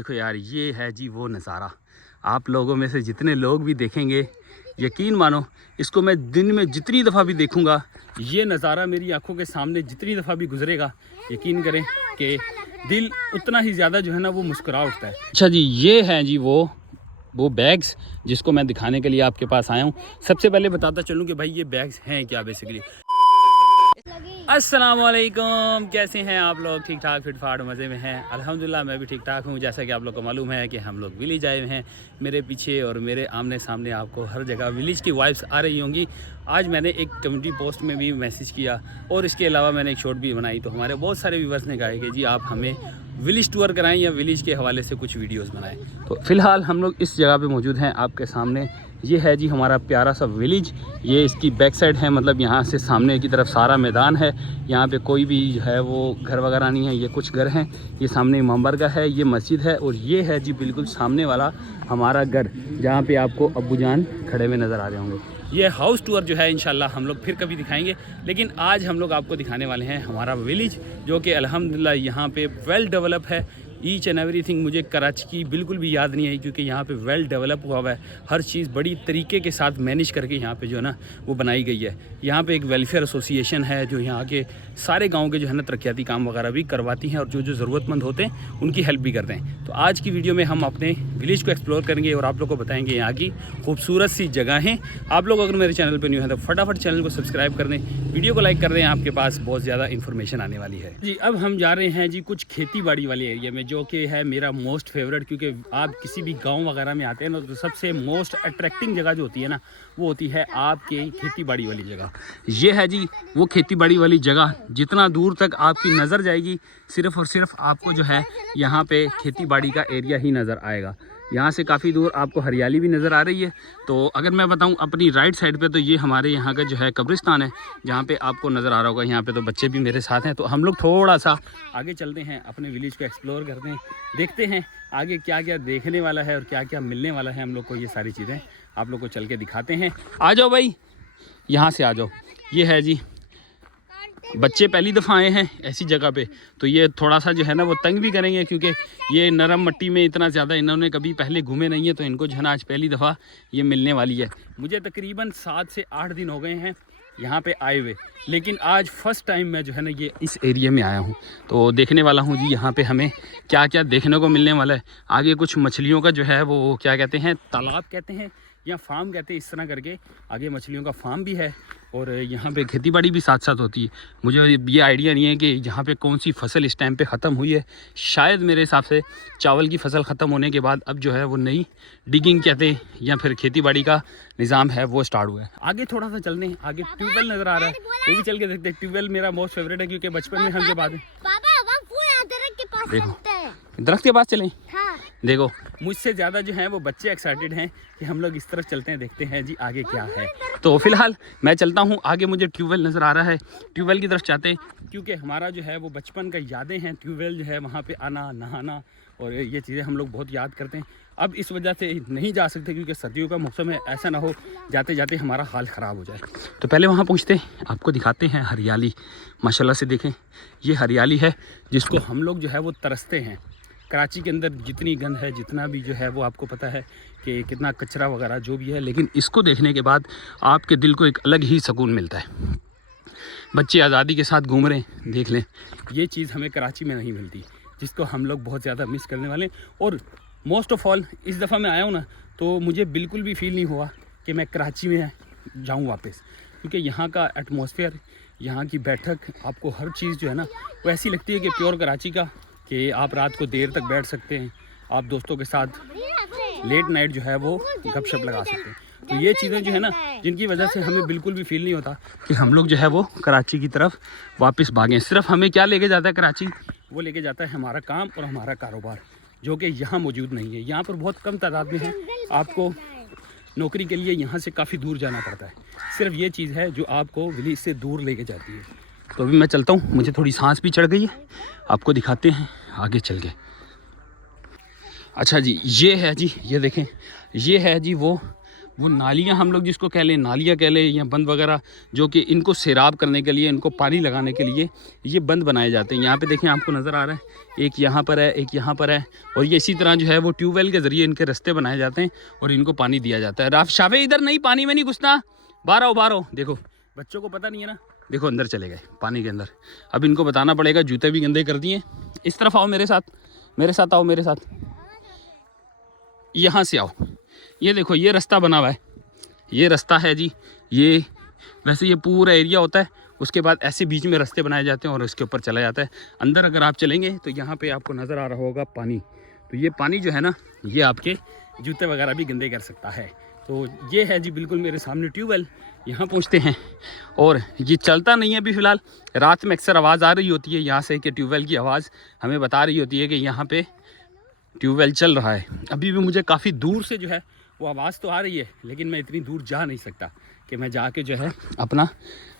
देखो यार, ये है जी वो नज़ारा। आप लोगों में से जितने लोग भी देखेंगे, यकीन मानो इसको मैं दिन में जितनी दफ़ा भी देखूंगा, ये नज़ारा मेरी आंखों के सामने जितनी दफ़ा भी गुजरेगा, यकीन करें कि दिल उतना ही ज़्यादा जो है ना वो मुस्कुरा उठता है। अच्छा जी, ये है जी वो बैग्स जिसको मैं दिखाने के लिए आपके पास आया हूँ। सबसे पहले बताता चलूँ कि भाई ये बैग्स हैं क्या बेसिकली। अस्सलाम वालेकुम, कैसे हैं आप लोग? ठीक ठाक फिट फाट मज़े में हैं? अल्हम्दुलिल्लाह मैं भी ठीक ठाक हूँ। जैसा कि आप लोग को मालूम है कि हम लोग विलेज आए हैं। मेरे पीछे और मेरे आमने सामने आपको हर जगह विलेज की वाइब्स आ रही होंगी। आज मैंने एक कम्युनिटी पोस्ट में भी मैसेज किया और इसके अलावा मैंने एक शॉर्ट भी बनाई, तो हमारे बहुत सारे व्यूवर्स ने कहा कि जी आप हमें विलेज टूर कराएं या विलेज के हवाले से कुछ वीडियोस बनाएं। तो फ़िलहाल हम लोग इस जगह पे मौजूद हैं आपके सामने। ये है जी हमारा प्यारा सा विलेज। ये इसकी बैक साइड है, मतलब यहाँ से सामने की तरफ सारा मैदान है। यहाँ पे कोई भी जो है वो घर वगैरह नहीं है, ये कुछ घर हैं। ये सामने इमाम बारगाह है, ये मस्जिद है और ये है जी बिल्कुल सामने वाला हमारा घर, जहाँ पे आपको अब्बू जान खड़े हुए नज़र आ रहे होंगे। ये हाउस टूर जो है इंशाल्लाह हम लोग फिर कभी दिखाएंगे, लेकिन आज हम लोग आपको दिखाने वाले हैं हमारा विलेज, जो कि अल्हम्दुलिल्लाह यहाँ पे वेल डेवलप है। ईच एंड एवरीथिंग मुझे कराची की बिल्कुल भी याद नहीं आई, क्योंकि यहाँ पे वेल डेवलप हुआ हुआ है। हर चीज़ बड़ी तरीके के साथ मैनेज करके यहाँ पे जो है ना वो बनाई गई है। यहाँ पे एक वेलफेयर एसोसिएशन है जो यहाँ के सारे गांव के जो है ना तरक्याती काम वगैरह भी करवाती हैं और जो जो ज़रूरतमंद होते हैं उनकी हेल्प भी करते हैं। तो आज की वीडियो में हम अपने विलेज को एक्सप्लोर करेंगे और आप लोग को बताएंगे यहाँ की खूबसूरत सी जगहें। आप लोग अगर मेरे चैनल पर न्यू है तो फटाफट चैनल को सब्सक्राइब कर दें, वीडियो को लाइक कर दें, आपके पास बहुत ज़्यादा इन्फॉर्मेशन आने वाली है जी। अब हम जा रहे हैं जी कुछ खेती बाड़ी वाले एरिया में, जो कि है मेरा मोस्ट फेवरेट, क्योंकि आप किसी भी गांव वगैरह में आते हैं ना तो सबसे मोस्ट अट्रैक्टिंग जगह जो होती है ना वो होती है आपके खेती बाड़ी वाली जगह। ये है जी वो खेती बाड़ी वाली जगह। जितना दूर तक आपकी नज़र जाएगी सिर्फ़ और सिर्फ आपको जो है यहाँ पे खेती बाड़ी का एरिया ही नज़र आएगा। यहाँ से काफ़ी दूर आपको हरियाली भी नज़र आ रही है। तो अगर मैं बताऊँ अपनी राइट साइड पे, तो ये हमारे यहाँ का जो है कब्रिस्तान है, जहाँ पे आपको नज़र आ रहा होगा। यहाँ पे तो बच्चे भी मेरे साथ हैं। तो हम लोग थोड़ा सा आगे चलते हैं, अपने विलेज को एक्सप्लोर करते हैं, देखते हैं आगे क्या क्या देखने वाला है और क्या क्या मिलने वाला है हम लोग को। ये सारी चीज़ें आप लोग को चल के दिखाते हैं। आ जाओ भाई, यहाँ से आ जाओ। ये है जी, बच्चे पहली दफ़ा आए हैं ऐसी जगह पे, तो ये थोड़ा सा जो है ना वो तंग भी करेंगे, क्योंकि ये नरम मिट्टी में इतना ज़्यादा इन्होंने कभी पहले घूमे नहीं है। तो इनको जो है ना आज पहली दफ़ा ये मिलने वाली है। मुझे तकरीबन 7 से 8 दिन हो गए हैं यहाँ पे आए हुए, लेकिन आज फ़र्स्ट टाइम मैं जो है ना ये इस एरिया में आया हूँ। तो देखने वाला हूँ जी यहाँ पे हमें क्या क्या देखने को मिलने वाला है। आगे कुछ मछलियों का जो है वो क्या कहते हैं, तालाब कहते हैं या फार्म कहते हैं, इस तरह करके आगे मछलियों का फार्म भी है और यहाँ पे खेती बाड़ी भी साथ साथ होती है। मुझे ये आइडिया नहीं है कि यहाँ पे कौन सी फसल इस टाइम पे ख़त्म हुई है। शायद मेरे हिसाब से चावल की फसल ख़त्म होने के बाद अब जो है वो नई डिगिंग कहते हैं या फिर खेती बाड़ी का निज़ाम है वो स्टार्ट हुआ है। आगे थोड़ा सा चलने, आगे ट्यूबवेल नज़र आ रहा है, वो भी चल के देखते हैं। ट्यूबवेल मेरा मोस्ट फेवरेट है, क्योंकि बचपन में हम जब आते देखो दरख्त के पास चलें। हाँ। देखो मुझसे ज़्यादा जो है वो बच्चे एक्साइटेड हैं कि हम लोग इस तरफ चलते हैं, देखते हैं जी आगे क्या है। तो फिलहाल मैं चलता हूँ आगे। मुझे ट्यूबवेल नज़र आ रहा है, ट्यूबवेल की तरफ चाहते हैं, क्योंकि हमारा जो है वो बचपन का यादें हैं। ट्यूबवेल जो है वहाँ पे आना, नहाना और ये चीज़ें हम लोग बहुत याद करते हैं। अब इस वजह से नहीं जा सकते क्योंकि सर्दियों का मौसम है, ऐसा ना हो जाते जाते हमारा हाल ख़राब हो जाए। तो पहले वहाँ पहुँचते हैं, आपको दिखाते हैं हरियाली। माशाल्लाह से देखें, ये हरियाली है जिसको हम लोग जो है वो तरसते हैं। कराची के अंदर जितनी गंद है, जितना भी जो है वो आपको पता है कि कितना कचरा वगैरह जो भी है, लेकिन इसको देखने के बाद आपके दिल को एक अलग ही सुकून मिलता है। बच्चे आज़ादी के साथ घूम रहे हैं, देख लें, ये चीज़ हमें कराची में नहीं मिलती, जिसको हम लोग बहुत ज़्यादा मिस करने वाले हैं। और मोस्ट ऑफ़ ऑल इस दफ़ा मैं आया हूँ ना, तो मुझे बिल्कुल भी फील नहीं हुआ कि मैं कराची में जाऊँ वापस, क्योंकि यहाँ का एटमॉस्फेयर, यहाँ की बैठक, आपको हर चीज़ जो है ना वो ऐसी लगती है कि प्योर कराची का, कि आप रात को देर तक बैठ सकते हैं, आप दोस्तों के साथ लेट नाइट जो है वो गपशप लगा सकते हैं। तो ये चीज़ें जो है ना जिनकी वजह से हमें बिल्कुल भी फील नहीं होता कि हम लोग जो है वो कराची की तरफ वापस भागें। सिर्फ हमें क्या लेके जाता है कराची, वो लेके जाता है हमारा काम और हमारा कारोबार, जो कि यहाँ मौजूद नहीं है। यहाँ पर बहुत कम तादाद में है, आपको नौकरी के लिए यहाँ से काफ़ी दूर जाना पड़ता है। सिर्फ ये चीज़ है जो आपको विलेज से दूर लेके जाती है। तो अभी मैं चलता हूँ, मुझे थोड़ी सांस भी चढ़ गई है, आपको दिखाते हैं आगे चल के। अच्छा जी, ये है जी, ये देखें, ये है जी वो वो नालियाँ हम लोग जिसको कह लें, नालियाँ कह लें या बंद वगैरह, जो कि इनको सैराब करने के लिए, इनको पानी लगाने के लिए ये बंद बनाए जाते हैं। यहाँ पे देखें, आपको नज़र आ रहा है, एक यहाँ पर है, एक यहाँ पर है, और ये इसी तरह जो है वो ट्यूबवेल के ज़रिए इनके रास्ते बनाए जाते हैं और इनको पानी दिया जाता है। शाफे इधर नहीं, पानी में नहीं घुसना, बाहर आओ बाहर आओ। देखो बच्चों को पता नहीं है ना, देखो अंदर चले गए पानी के अंदर। अब इनको बताना पड़ेगा, जूते भी गंदे कर दिए। इस तरफ आओ, मेरे साथ, मेरे साथ आओ, मेरे साथ, यहाँ से आओ। ये देखो ये रास्ता बना हुआ है, ये रास्ता है जी। ये वैसे ये पूरा एरिया होता है, उसके बाद ऐसे बीच में रास्ते बनाए जाते हैं और उसके ऊपर चला जाता है। अंदर अगर आप चलेंगे तो यहाँ पे आपको नज़र आ रहा होगा पानी। तो ये पानी जो है ना, ये आपके जूते वगैरह भी गंदे कर सकता है। तो ये है जी बिल्कुल मेरे सामने ट्यूबवेल। यहाँ पहुँचते हैं और ये चलता नहीं है अभी फ़िलहाल। रात में अक्सर आवाज़ आ रही होती है यहाँ से कि ट्यूबवेल की आवाज़ हमें बता रही होती है कि यहाँ पे ट्यूबवेल चल रहा है। अभी भी मुझे काफ़ी दूर से जो है वो आवाज़ तो आ रही है, लेकिन मैं इतनी दूर जा नहीं सकता कि मैं जाके जो है अपना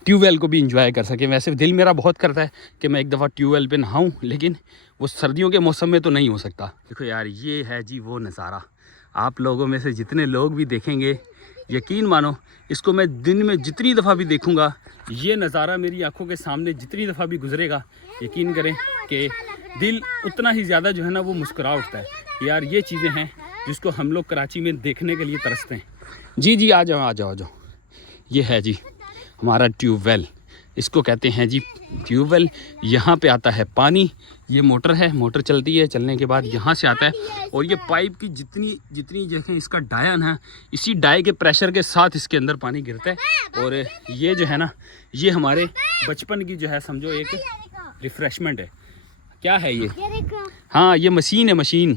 ट्यूबवेल को भी इंजॉय कर सके। वैसे दिल मेरा बहुत करता है कि मैं एक दफ़ा ट्यूबवेल पे नहाऊं, लेकिन वो सर्दियों के मौसम में तो नहीं हो सकता। देखो यार, ये है जी वो नज़ारा। आप लोगों में से जितने लोग भी देखेंगे, यकीन मानो इसको मैं दिन में जितनी दफ़ा भी देखूंगा, ये नज़ारा मेरी आंखों के सामने जितनी दफ़ा भी गुजरेगा, यकीन करें कि दिल उतना ही ज़्यादा जो है ना वो मुस्कुरा उठता है। यार ये चीज़ें हैं जिसको हम लोग कराची में देखने के लिए तरसते हैं। जी जी आ जाओ आ जाओ आ जाओ। ये है जी हमारा ट्यूबवेल, इसको कहते हैं जी ट्यूबवेल। यहाँ पे आता है पानी, ये मोटर है, मोटर चलती है, चलने के बाद यहाँ से आता है और ये पाइप की जितनी जितनी जगह इसका डायन है, इसी डाई के प्रेशर के साथ इसके अंदर पानी गिरता है। और ये जो है ना, ये हमारे बचपन की जो है समझो एक रिफ़्रेशमेंट है। क्या है ये? हाँ ये मशीन है, मशीन,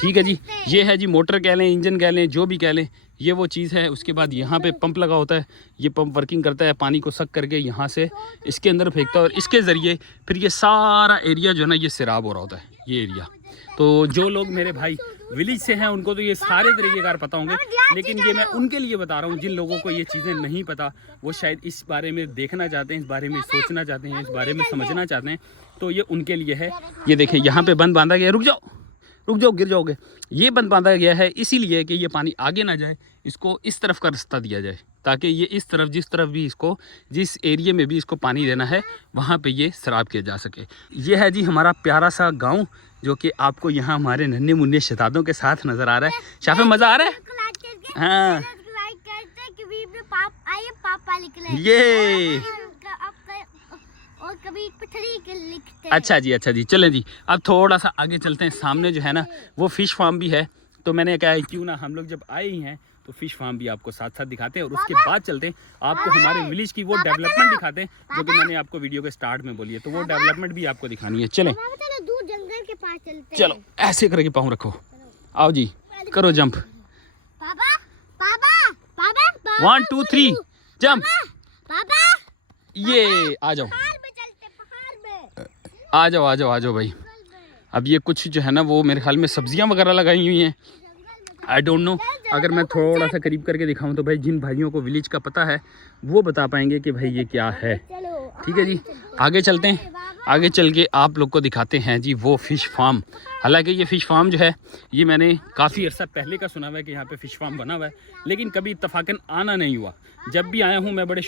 ठीक है जी। ये है जी मोटर कह लें, इंजन कह लें, जो भी कह लें, ये वो चीज़ है। उसके बाद यहाँ पे पंप लगा होता है, ये पंप वर्किंग करता है, पानी को सक करके यहाँ से इसके अंदर फेंकता है और इसके ज़रिए फिर ये सारा एरिया जो है ना ये सैराब हो रहा होता है, ये एरिया। तो जो लोग मेरे भाई विलेज से हैं उनको तो ये सारे तरीक़ेकार पता होंगे, लेकिन ये मैं उनके लिए बता रहा हूँ जिन लोगों को ये चीज़ें नहीं पता। वो शायद इस बारे में देखना चाहते हैं, इस बारे में सोचना चाहते हैं, इस बारे में समझना चाहते हैं, तो ये उनके लिए है। ये देखिए यहाँ पे बंद बांधा गया, रुक जाओ गिर जाओगे। ये बंद बांधा गया है इसीलिए कि ये पानी आगे ना जाए, इसको इस तरफ का रास्ता दिया जाए ताकि ये इस तरफ, जिस तरफ भी इसको, जिस एरिया में भी इसको पानी देना है, वहाँ पे ये सैराब किया जा सके। ये है जी हमारा प्यारा सा गांव, जो कि आपको यहाँ हमारे नन्हे मुन्ने शहजादों के साथ नज़र आ रहा है। शाफे मज़ा आ रहा है? हाँ ये और कभी लिखते हैं। अच्छा जी चलें जी, अब थोड़ा सा आगे चलते हैं। सामने जो है ना वो फ़िश फार्म भी है, तो मैंने कहा क्यों ना हम लोग जब आए ही हैं तो फ़िश फार्म भी आपको साथ साथ दिखाते हैं और उसके बाद चलते हैं आपको हमारे विलेज की वो डेवलपमेंट दिखाते हैं जो कि मैंने आपको वीडियो के स्टार्ट में बोली है। तो वो डेवलपमेंट भी आपको दिखानी है। चलें दूर जंगल के पास चलते हैं। चलो ऐसे करके पाँव रखो, आओ जी करो जंप। 1 2 3 जंप। ये आ जाओ आ जाओ भाई। अब ये कुछ जो है ना वो मेरे ख्याल में सब्जियां वगैरह लगाई हुई हैं, आई डोंट नो। अगर मैं थोड़ा सा करीब करके दिखाऊं तो भाई जिन भाइयों को विलेज का पता है वो बता पाएंगे कि भाई ये क्या है। ठीक है जी, आगे चलते हैं। आगे चल के आप लोग को दिखाते हैं जी वो फ़िश फार्म। हालांकि ये फ़िश फार्म जो है ये मैंने काफ़ी अर्सा पहले का सुना हुआ है कि यहाँ पे फ़िश फार्म बना हुआ है, लेकिन कभी इत्तफाकन आना नहीं हुआ। जब भी आया हूँ मैं बड़े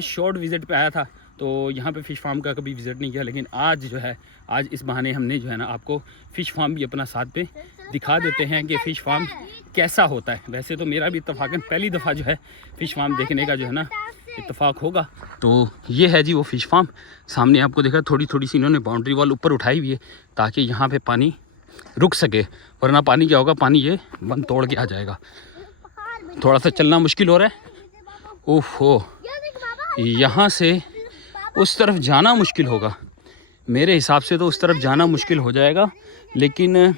शॉर्ट विज़िट पे आया था, तो यहाँ पे फ़िश फार्म का कभी विज़िट नहीं किया। लेकिन आज जो है, आज इस बहाने हमने जो है ना आपको फ़िश फार्म भी अपना साथ पे दिखा देते हैं कि फ़िश फार्म कैसा होता है। वैसे तो मेरा भी इत्तफाकन पहली दफ़ा जो है फ़िश फार्म देखने का जो है ना इत्तफाक होगा। तो ये है जी वो फ़िश फार्म। सामने आपको देखा थोड़ी सी इन्होंने बाउंड्री वॉल ऊपर उठाई हुई है ताकि यहाँ पे पानी रुक सके, वरना पानी क्या होगा, पानी ये बंद तोड़ के आ जाएगा। थोड़ा सा चलना मुश्किल हो रहा है। ओहो, यहाँ से उस तरफ जाना मुश्किल होगा मेरे हिसाब से, तो उस तरफ जाना मुश्किल हो जाएगा। लेकिन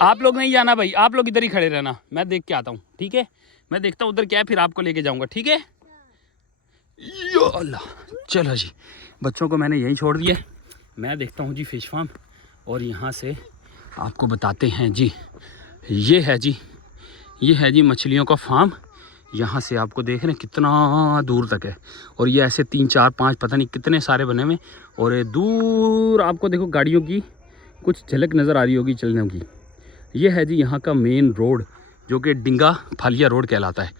आप लोग नहीं जाना भाई, आप लोग इधर ही खड़े रहना, मैं देख के आता हूँ। ठीक है, मैं देखता हूँ उधर क्या है, फिर आपको लेके जाऊँगा। ठीक है या अल्लाह। चलो जी, बच्चों को मैंने यहीं छोड़ दिया, मैं देखता हूँ जी फ़िश फार्म और यहाँ से आपको बताते हैं जी। ये है जी मछलियों का फार्म। यहाँ से आपको देख रहे हैं कितना दूर तक है और ये ऐसे 3 4 5 पता नहीं कितने सारे बने हुए। और दूर आपको देखो गाड़ियों की कुछ झलक नज़र आ रही होगी चलने की। ये है जी यहाँ का मेन रोड जो कि डिंगा फालिया रोड कहलाता है।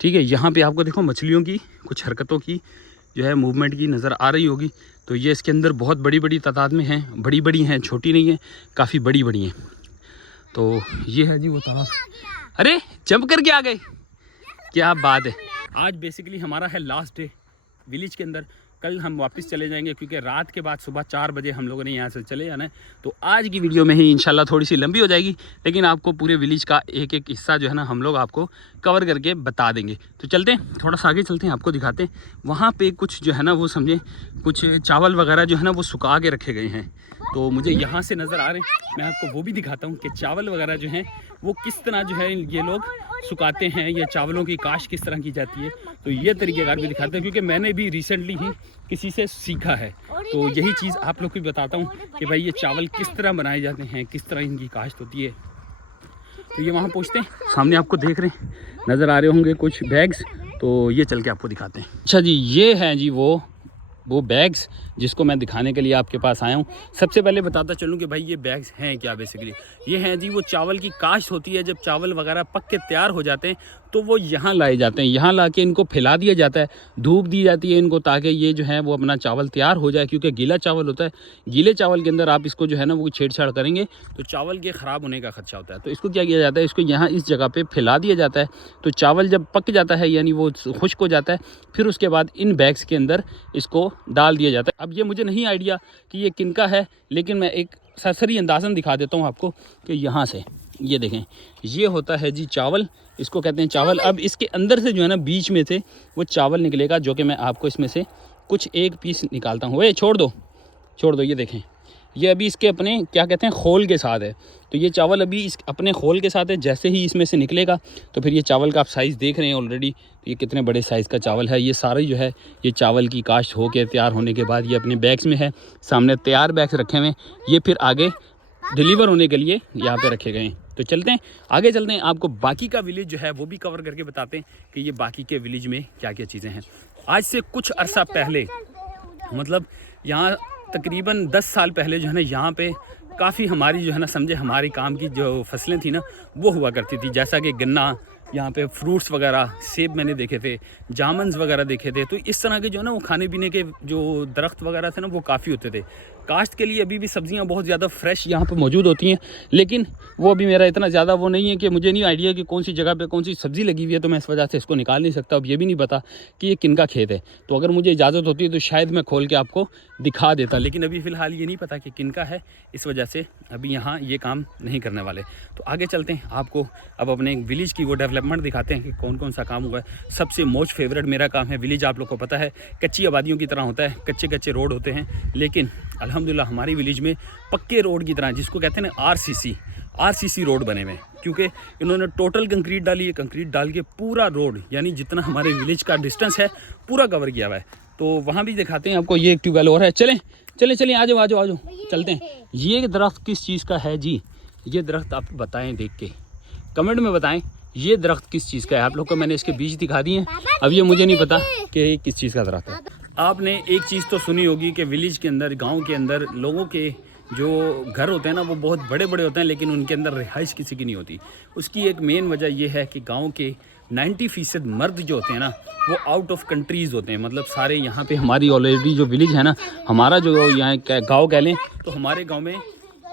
ठीक है, यहाँ पे आपको देखो मछलियों की कुछ हरकतों की जो है मूवमेंट की नज़र आ रही होगी। तो ये इसके अंदर बहुत बड़ी बड़ी तादाद में हैं, बड़ी बड़ी हैं, छोटी नहीं है, काफ़ी बड़ी बड़ी हैं। तो ये है जी वो तालाब। अरे जंप करके आ गए, क्या बात है। आज बेसिकली हमारा है लास्ट डे विलेज के अंदर। कल हम वापस चले जाएंगे क्योंकि रात के बाद सुबह 4 बजे हम लोगों ने यहाँ से चले जाना है। तो आज की वीडियो में ही इंशाल्लाह थोड़ी सी लंबी हो जाएगी, लेकिन आपको पूरे विलेज का एक एक हिस्सा जो है ना हम लोग आपको कवर करके बता देंगे। तो चलते हैं, थोड़ा सा आगे चलते हैं, आपको दिखाते हैं। वहाँ पे कुछ जो है ना वो समझे कुछ चावल वगैरह जो है ना वो सुखा के रखे गए हैं। तो मुझे यहाँ से नज़र आ रहे हैं, मैं आपको वो भी दिखाता हूँ कि चावल वगैरह जो हैं वो किस तरह जो है ये लोग सुखाते हैं, या चावलों की काश किस तरह की जाती है। तो ये तरीक़ेकार भी दिखाते हैं, क्योंकि मैंने भी रिसेंटली ही किसी से सीखा है। तो यही चीज़ आप लोग को भी बताता हूँ कि भाई ये चावल किस तरह बनाए जाते हैं, किस तरह इनकी काश्त होती है। तो ये वहाँ पहुँचते हैं, सामने आपको देख रहे हैं, नज़र आ रहे होंगे कुछ बैग्स। तो ये चल के आपको दिखाते हैं। अच्छा जी, ये हैं जी वो बैग्स जिसको मैं दिखाने के लिए आपके पास आया हूँ। सबसे पहले बताता चलूँ कि भाई ये बैग्स हैं क्या। बेसिकली ये हैं जी वो चावल की काश्त होती है, जब चावल वगैरह पक के तैयार हो जाते हैं तो वो यहाँ लाए जाते हैं। यहाँ ला के इनको फैला दिया जाता है, धूप दी जाती है इनको, ताकि ये जो है वो अपना चावल तैयार हो जाए। क्योंकि गीला चावल होता है, गीले चावल के अंदर आप इसको जो है ना वो छेड़छाड़ करेंगे तो चावल के ख़राब होने का खदशा होता है। तो इसको क्या किया जाता है, इसको यहाँ इस जगह पर फैला दिया जाता है। तो चावल जब पक जाता है यानी वो खुश्क हो जाता है, फिर उसके बाद इन बैग्स के अंदर इसको डाल दिया जाता है। अब ये मुझे नहीं आइडिया कि ये किनका है, लेकिन मैं एक सरसरी अंदाज़न दिखा देता हूँ आपको कि यहाँ से ये देखें, ये होता है जी चावल, इसको कहते हैं चावल। अब इसके अंदर से जो है ना बीच में से वो चावल निकलेगा, जो कि मैं आपको इसमें से कुछ एक पीस निकालता हूँ। ए छोड़ दो, ये देखें, ये अभी इसके अपने क्या कहते हैं खोल के साथ है। तो ये चावल अभी इस अपने खोल के साथ है। जैसे ही इसमें से निकलेगा तो फिर ये चावल का आप साइज़ देख रहे हैं ऑलरेडी, ये कितने बड़े साइज़ का चावल है। ये सारा जो है ये चावल की काश्त हो के तैयार होने के बाद ये अपने बैग्स में है, सामने तैयार बैग्स रखे हुए हैं। ये फिर आगे डिलीवर होने के लिए यहाँ पे रखे गए हैं। तो चलते हैं आगे, चलते हैं, आपको बाकी का विलेज जो है वो भी कवर करके बताते हैं कि ये बाकी के विलेज में क्या क्या चीज़ें हैं। आज से कुछ अरसा पहले, मतलब यहाँ तकरीबन 10 साल पहले जो है ना यहाँ पे काफ़ी हमारी जो है ना समझे हमारी काम की जो फसलें थी ना वो हुआ करती थी। जैसा कि गन्ना, यहाँ पे फ्रूट्स वगैरह, सेब मैंने देखे थे, जामन्स वगैरह देखे थे। तो इस तरह के जो है ना वो खाने पीने के जो दरख्त वगैरह थे ना वो काफ़ी होते थे। काश्त के लिए अभी भी सब्जियां बहुत ज़्यादा फ्रेश यहाँ पे मौजूद होती हैं, लेकिन वो अभी मेरा इतना ज़्यादा वो नहीं है कि मुझे नहीं आइडिया कि कौन सी जगह पे कौन सी सब्ज़ी लगी हुई है। तो मैं इस वजह से इसको निकाल नहीं सकता। अब ये भी नहीं पता कि ये किनका खेत है। तो अगर मुझे इजाज़त होती है तो शायद मैं खोल के आपको दिखा देता, लेकिन अभी फ़िलहाल ये नहीं पता कि किनका है, इस वजह से अभी यहाँ ये काम नहीं करने वाले। तो आगे चलते हैं, आपको अब अपने विलेज की वो डेवलपमेंट दिखाते हैं कि कौन कौन सा काम हुआ है। सबसे मोस्ट फेवरेट मेरा काम है विलेज। आप लोग को पता है कच्ची आबादियों की तरह होता है, कच्चे कच्चे रोड होते हैं, लेकिन अल्हम्दुलिल्लाह हमारी विलेज में पक्के रोड की तरह, जिसको कहते हैं ना आरसीसी रोड बने हुए हैं। क्योंकि इन्होंने टोटल कंक्रीट डाली है, कंक्रीट डाल के पूरा रोड यानी जितना हमारे विलेज का डिस्टेंस है पूरा कवर किया हुआ है। तो वहाँ भी दिखाते हैं आपको। ये एक ट्यूबवेल और है, चलें आ जाओ चलते हैं। ये दरख्त किस चीज़ का है जी, ये दरख्त आप बताएं, देख के कमेंट में बताएं ये दरख्त किस चीज़ का है। आप लोग को मैंने इसके बीज दिखा दिए हैं, अब ये मुझे नहीं पता कि किस चीज़ का दरख्त है। आपने एक चीज़ तो सुनी होगी कि विलेज के अंदर, गांव के अंदर लोगों के जो घर होते हैं ना वो बहुत बड़े बड़े होते हैं, लेकिन उनके अंदर रिहाइश किसी की नहीं होती। उसकी एक मेन वजह यह है कि गांव के 90% मर्द जो होते हैं ना वो आउट ऑफ कंट्रीज़ होते हैं। मतलब सारे यहाँ पे हमारी ऑलरेडी जो विलेज है ना, हमारा जो यहाँ गाँव कह लें तो हमारे गाँव में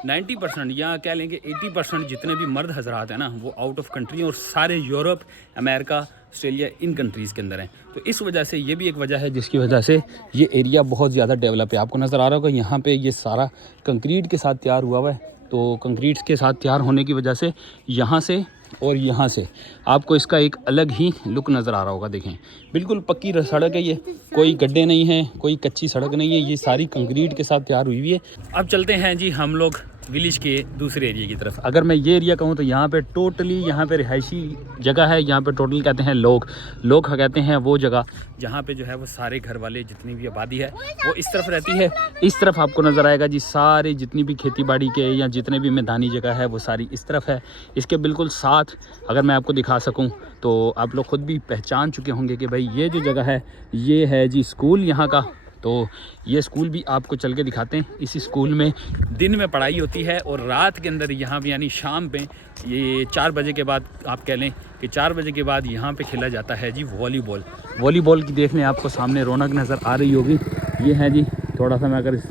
90% या कह लेंगे 80% जितने भी मर्द हजरात हैं ना वो आउट ऑफ कंट्री, और सारे यूरोप, अमेरिका, ऑस्ट्रेलिया, इन कंट्रीज़ के अंदर हैं। तो इस वजह से ये भी एक वजह है जिसकी वजह से ये एरिया बहुत ज़्यादा डेवलप है। आपको नज़र आ रहा होगा यहाँ पे ये सारा कंक्रीट के साथ तैयार हुआ है। तो कंक्रीट के साथ तैयार होने की वजह से यहाँ से और यहाँ से आपको इसका एक अलग ही लुक नज़र आ रहा होगा। देखें बिल्कुल पक्की सड़क है, ये कोई गड्ढे नहीं है, कोई कच्ची सड़क नहीं है, ये सारी कंक्रीट के साथ तैयार हुई है। अब चलते हैं जी हम लोग विलेज के दूसरे एरिया की तरफ। अगर मैं ये एरिया कहूँ तो यहाँ पे टोटली यहाँ पे रिहायशी जगह है। यहाँ पे टोटल कहते हैं लोग कहते हैं वो जगह जहाँ पे जो है वो सारे घर वाले जितनी भी आबादी है वो इस तरफ रहती है। इस तरफ आपको नज़र आएगा जी सारे जितनी भी खेती बाड़ी के या जितने भी मैदानी जगह है वो सारी इस तरफ है। इसके बिल्कुल साथ अगर मैं आपको दिखा सकूँ तो आप लोग खुद भी पहचान चुके होंगे कि भाई ये जो जगह है ये है जी स्कूल यहाँ का। तो ये स्कूल भी आपको चल के दिखाते हैं। इस स्कूल में दिन में पढ़ाई होती है और रात के अंदर यहाँ पे यानी शाम पे ये 4 बजे के बाद आप कह लें कि 4 बजे के बाद यहाँ पे खेला जाता है जी वॉलीबॉल। वॉलीबॉल की देख लें, आपको सामने रौनक नज़र आ रही होगी। ये है जी, थोड़ा सा मैं अगर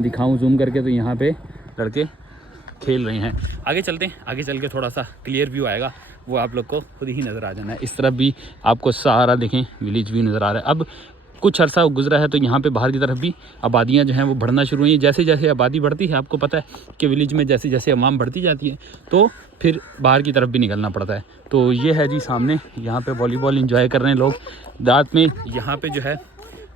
दिखाऊँ जूम करके तो यहाँ पे लड़के खेल रहे हैं। आगे चलते हैं, आगे चल के थोड़ा सा क्लियर व्यू आएगा, वो आप लोग को खुद ही नज़र आ जाना है। इस तरफ भी आपको सारा देखें विलेज व्यू नज़र आ रहा है। अब कुछ अरसा गुजरा है तो यहाँ पे बाहर की तरफ भी आबादियाँ जो हैं वो बढ़ना शुरू हुई हैं। जैसे जैसे आबादी बढ़ती है, आपको पता है कि विलेज में जैसे जैसे अवाम बढ़ती जाती है तो फिर बाहर की तरफ भी निकलना पड़ता है। तो ये है जी सामने, यहाँ पे वॉलीबॉल इंजॉय कर रहे हैं लोग रात में। यहाँ पे जो है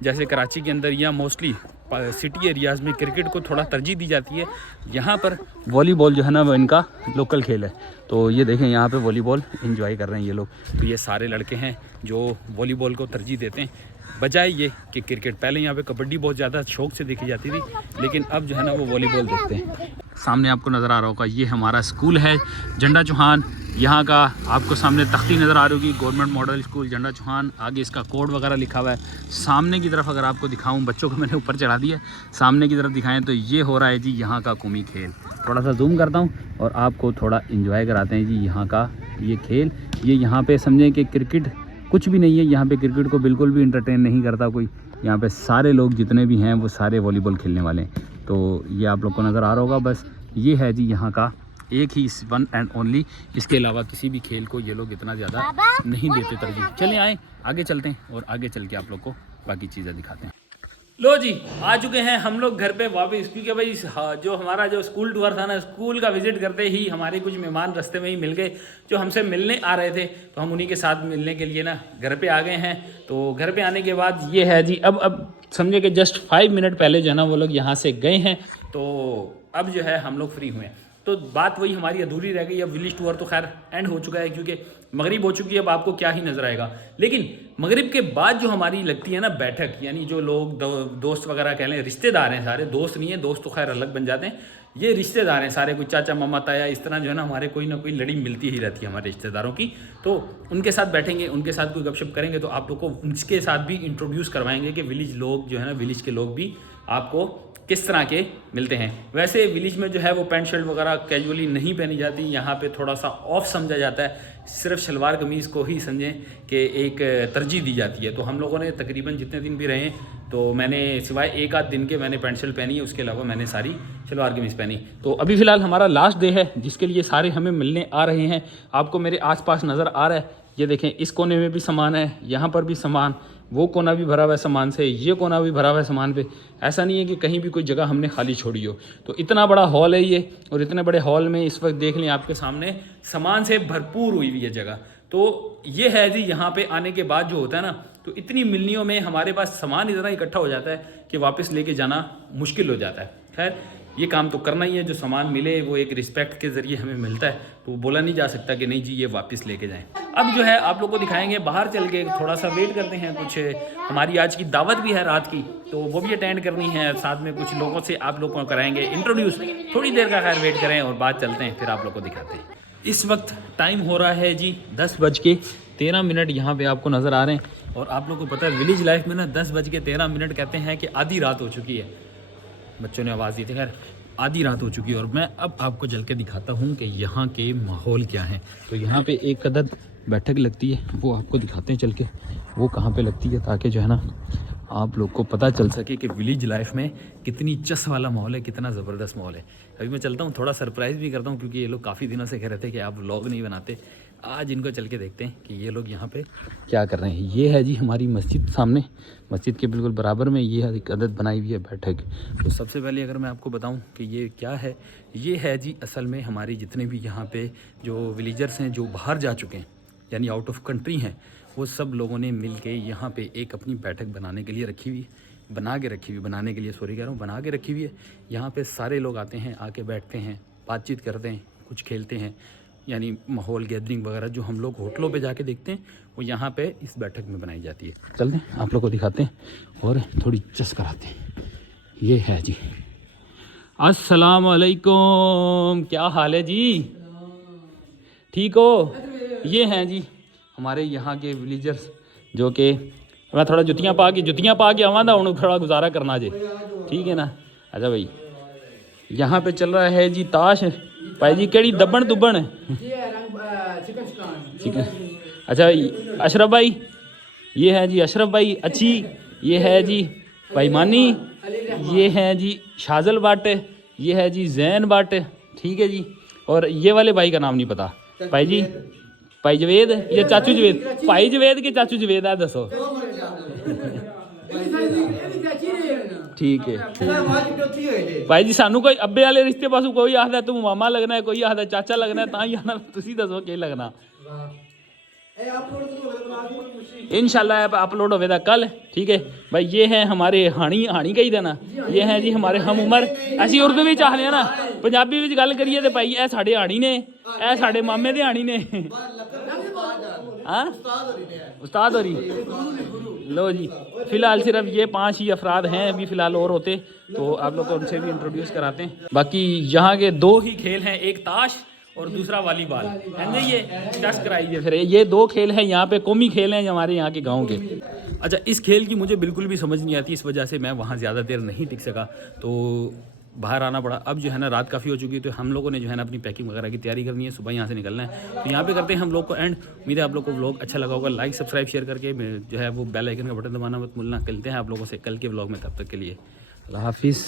जैसे कराची के अंदर या मोस्टली सिटी एरियाज़ में क्रिकेट को थोड़ा तरजीह दी जाती है, यहाँ पर वॉलीबॉल जो है ना वो इनका लोकल खेल है। तो ये देखें यहाँ पे वॉलीबॉल एंजॉय कर रहे हैं ये लोग। तो ये सारे लड़के हैं जो वॉलीबॉल को तरजीह देते हैं, बजाय ये कि क्रिकेट। पहले यहाँ पे कबड्डी बहुत ज़्यादा शौक से देखी जाती थी, लेकिन अब जो है ना वो वॉलीबॉल देखते हैं। सामने आपको नज़र आ रहा होगा ये हमारा स्कूल है झंडा चौहान। यहाँ का आपको सामने तख्ती नज़र आ रही होगी, गवर्नमेंट मॉडल स्कूल झंडा चौहान। आगे इसका कोड वगैरह लिखा हुआ है। सामने की तरफ अगर आपको दिखाऊं, बच्चों को मैंने ऊपर चढ़ा दिया, सामने की तरफ दिखाएं तो ये हो रहा है जी यहाँ का कौमी खेल। थोड़ा सा जूम करता हूँ और आपको थोड़ा इंजॉय कराते हैं जी यहाँ का ये खेल। ये यहाँ पे समझें कि क्रिकेट कुछ भी नहीं है, यहाँ पे क्रिकेट को बिल्कुल भी इंटरटेन नहीं करता कोई। यहाँ पे सारे लोग जितने भी हैं वो सारे वॉलीबॉल खेलने वाले हैं। तो ये आप लोग को नज़र आ रहा होगा, बस ये है जी यहाँ का एक ही वन एंड ओनली। इसके अलावा किसी भी खेल को ये लोग इतना ज़्यादा नहीं देते तरजीह। चलिए आए आगे चलते हैं और आगे चल के आप लोग को बाकी चीज़ें दिखाते हैं। लो जी, आ चुके हैं हम लोग घर पे वापस, क्योंकि भाई जो हमारा जो स्कूल टूर था ना, स्कूल का विजिट करते ही हमारे कुछ मेहमान रास्ते में ही मिल गए जो हमसे मिलने आ रहे थे। तो हम उन्हीं के साथ मिलने के लिए ना घर पे आ गए हैं। तो घर पे आने के बाद ये है जी, अब समझे कि जस्ट 5 मिनट पहले जो है ना वो लोग यहाँ से गए हैं। तो अब जो है हम लोग फ्री हुए हैं। तो बात वही हमारी अधूरी रह गई। अब विलेज टूर तो खैर एंड हो चुका है, क्योंकि मगरिब हो चुकी है। अब आपको क्या ही नज़र आएगा, लेकिन मगरिब के बाद जो हमारी लगती है ना बैठक, यानी जो लोग दोस्त वगैरह कह लें, रिश्तेदार हैं सारे, दोस्त नहीं है, दोस्त तो खैर अलग बन जाते हैं, ये रिश्तेदार हैं सारे, कोई चाचा मामा ताया, इस तरह जो है ना हमारे कोई ना कोई लड़ी मिलती ही रहती है हमारे रिश्तेदारों की। तो उनके साथ बैठेंगे, उनके साथ कोई गपशप करेंगे, तो आप लोग को उनके साथ भी इंट्रोड्यूस करवाएंगे कि विलेज लोग जो है ना, विलेज के लोग भी आपको किस तरह के मिलते हैं। वैसे विलेज में जो है वो पैंट शर्ट वगैरह कैजुअली नहीं पहनी जाती, यहाँ पे थोड़ा सा ऑफ समझा जाता है, सिर्फ शलवार कमीज़ को ही समझें कि एक तरजीह दी जाती है। तो हम लोगों ने तकरीबन जितने दिन भी रहे, तो मैंने सिवाय एक आध दिन के मैंने पैंट शर्ट पहनी है, उसके अलावा मैंने सारी शलवार कमीज़ पहनी। तो अभी फ़िलहाल हमारा लास्ट डे है जिसके लिए सारे हमें मिलने आ रहे हैं। आपको मेरे आसपास नज़र आ रहा है, ये देखें, इस कोने में भी सामान है, यहाँ पर भी सामान, वो कोना भी भरा हुआ है सामान से, ये कोना भी भरा हुआ है सामान पे। ऐसा नहीं है कि कहीं भी कोई जगह हमने खाली छोड़ी हो। तो इतना बड़ा हॉल है ये, और इतने बड़े हॉल में इस वक्त देख लें आपके सामने सामान से भरपूर हुई हुई है जगह। तो ये है जी, यहाँ पे आने के बाद जो होता है ना, तो इतनी मिलनियों में हमारे पास सामान इतना इकट्ठा हो जाता है कि वापस लेके जाना मुश्किल हो जाता है। खैर ये काम तो करना ही है, जो सामान मिले वो एक रिस्पेक्ट के ज़रिए हमें मिलता है, तो बोला नहीं जा सकता कि नहीं जी ये वापस लेके जाएं। अब जो है आप लोग को दिखाएंगे, बाहर चल के थोड़ा सा वेट करते हैं, कुछ हमारी आज की दावत भी है रात की, तो वो भी अटेंड करनी है, साथ में कुछ लोगों से आप लोग को कराएंगे इंट्रोड्यूस। थोड़ी देर का खैर वेट करें और बाद चलते हैं, फिर आप लोग को दिखाते हैं। इस वक्त टाइम हो रहा है जी 10:13 यहाँ पे आपको नज़र आ रहे हैं। और आप लोग को पता है विलेज लाइफ में ना 10:13 कहते हैं कि आधी रात हो चुकी है। बच्चों ने आवाज़ दी थी, खैर आधी रात हो चुकी है। और मैं अब आपको चल के दिखाता हूँ कि यहाँ के माहौल क्या है। तो यहाँ पे एक अदद बैठक लगती है, वो आपको दिखाते हैं चल के वो कहाँ पे लगती है, ताकि जो है ना आप लोग को पता चल सके कि विलेज लाइफ में कितनी चस वाला माहौल है, कितना ज़बरदस्त माहौल है। अभी मैं चलता हूँ, थोड़ा सरप्राइज़ भी करता हूँ, क्योंकि ये लोग काफ़ी दिनों से कह रहे थे कि आप व्लॉग नहीं बनाते। आज इनको चल के देखते हैं कि ये लोग यहाँ पे क्या कर रहे हैं। ये है जी हमारी मस्जिद, सामने मस्जिद के बिल्कुल बराबर में ये एक अदद बनाई हुई है बैठक। तो सबसे पहले अगर मैं आपको बताऊं कि ये क्या है, ये है जी असल में हमारी जितने भी यहाँ पे जो विलेजर्स हैं जो बाहर जा चुके हैं, यानी आउट ऑफ कंट्री हैं, वो सब लोगों ने मिल के यहाँ पर एक अपनी बैठक बनाने के लिए रखी हुई, बना के रखी हुई है। यहाँ पर सारे लोग आते हैं, आके बैठते हैं, बातचीत करते हैं, कुछ खेलते हैं, यानी माहौल गैदरिंग वगैरह जो हम लोग होटलों पे जाके देखते हैं वो यहाँ पे इस बैठक में बनाई जाती है। चलते हैं आप लोग को दिखाते हैं और थोड़ी चस कराते हैं। ये है जी, अस्सलाम वालेकुम, क्या हाल है जी, ठीक हो? ये हैं जी हमारे यहाँ के विलेजर्स जो कि मैं थोड़ा जुत्तियां पा के आवा था हूँ थोड़ा गुजारा करना जे ठीक है ना। अच्छा भाई यहाँ पे चल रहा है जी ताश भाई जी केड़ी दबन दुबन चिकन। अच्छा अशरफ भाई ये है जी अशरफ भाई अच्छी, ये है जी भाई मानी, ये है जी शाजल भट्ट, ये है जी जैन भट्ट ठीक है जी। और ये वाले भाई का नाम नहीं पता भाई जी भाई जवेद या चाचू जवेद, भाई जवेद के चाचू जवेद है दसो ठीक है भाई जी सानू कोई अब्बे वाले रिश्ते पासों कोई आखदा तू मामा लगना है, कोई आखदा चाचा लगना है, तां ही आना तुसी दसो के लगना। इंशाल्लाह ऐप अपलोड होवेगा कल ठीक है भाई। ये है हमारे हाणी कही देना, ये है जी हमारे हम उम्र ऐसी उर्दू भी आखने हैं ना, पंजाबी विच गल करिए तो भाई ए साडे हाणी ने, ए साडे मामे दे हाणी ने हाँ उस्ताद हो रही। लो जी फिलहाल सिर्फ ये 5 ही अफराद हैं अभी फिलहाल, और होते तो आप लोग को उनसे भी इंट्रोड्यूस कराते हैं। बाकी यहाँ के 2 ही खेल हैं, एक ताश और दूसरा वॉलीबॉल है ना। ये चेस कराइए फिर, ये 2 खेल हैं यहाँ पे, कौमी खेल हैं हमारे यहाँ के गाँव के। अच्छा इस खेल की मुझे बिल्कुल भी समझ नहीं आती, इस वजह से मैं वहाँ ज़्यादा देर नहीं टिक सका तो बाहर आना पड़ा। अब जो है ना रात काफ़ी हो चुकी है तो हम लोगों ने जो है ना अपनी पैकिंग वगैरह की तैयारी करनी है, सुबह यहाँ से निकलना है। तो यहाँ पे करते हैं हम लोग को एंड। उम्मीद है आप लोग को व्लॉग अच्छा लगा होगा, लाइक सब्सक्राइब शेयर करके जो है वो बेल आइकन का बटन दबाना मत भूलना। मिलते हैं आप लोगों से कल के व्लॉग में, तब तक के लिए अल्लाह हाफिज़।